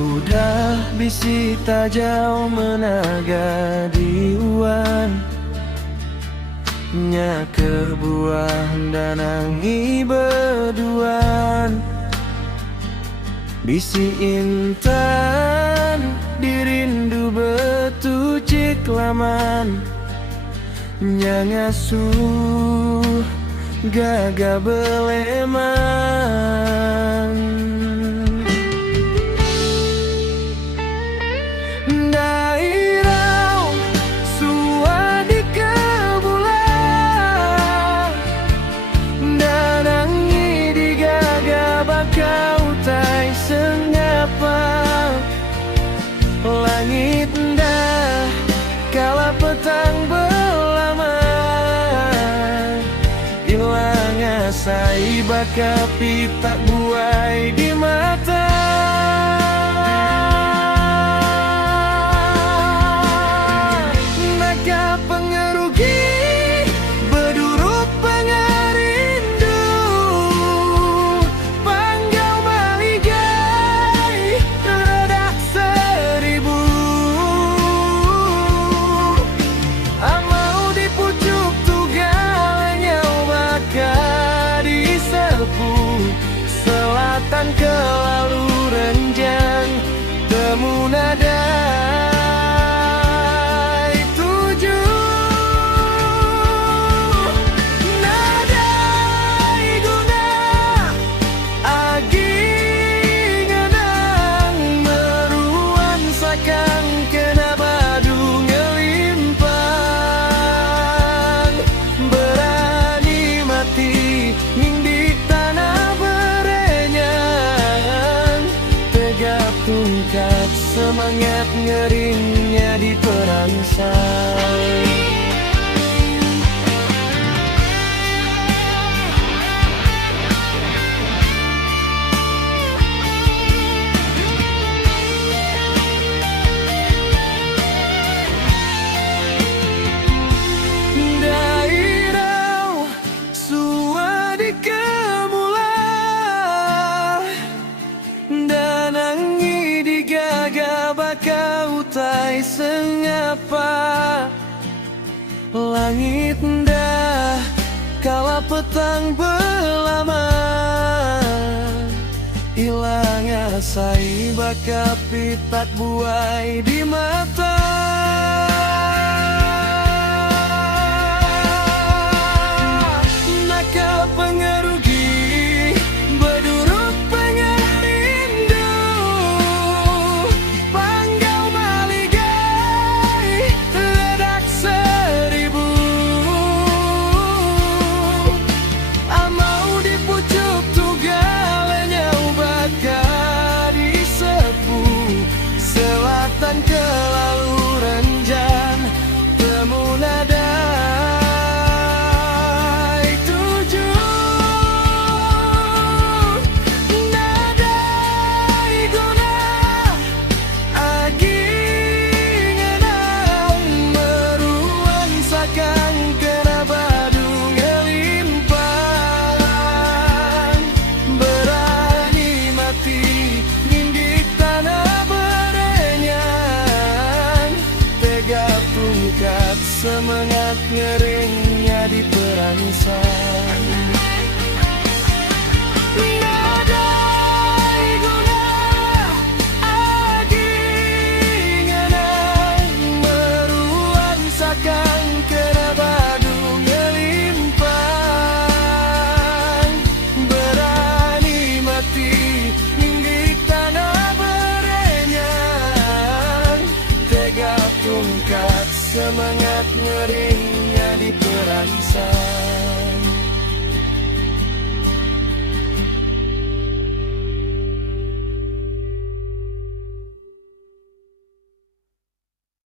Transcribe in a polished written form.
Udah bisi tajam menaga diuan nya kebuah danangi beduan. Bisi intan dirindu betu cik laman nya ngasuh gaga beleman. Dairau sua di kebulan danangi di gaga bakau tai sengapa. Langit dah kala petang belaman ilang asai bakapi tak buai di mata. Selatan ke lalu renjang temu nadai tujuh. Nadai guna agi ngenang meruan sakang kena badu ngelimpang. Berani mati di tanah tungkat semangat ngeringnya di perangsang. Dairau sua di kemulah danangi di gaga bakau tai sengapa. Langit dah kala petang belaman ilang asai bakapi tak buai di mata. Naka pengerugi beduruk pengerindu panggau maligai ledak seribu. Amau di pucuk tugalnya ubaka disepu selatan ke lalu renjan temu nadai tujuh. Nadai guna agi ngenang meruan sakang kena badu ngelimpang. Berani mati nindik tanah berenyang tega tungkat semangat ngeringnya di perangsang. Nadai guna agi ngenang meruan sakang kena badu ngelimpang. Berani mati nindik tanah berenyang tega tungkat semangat ngeringnya di perangsang.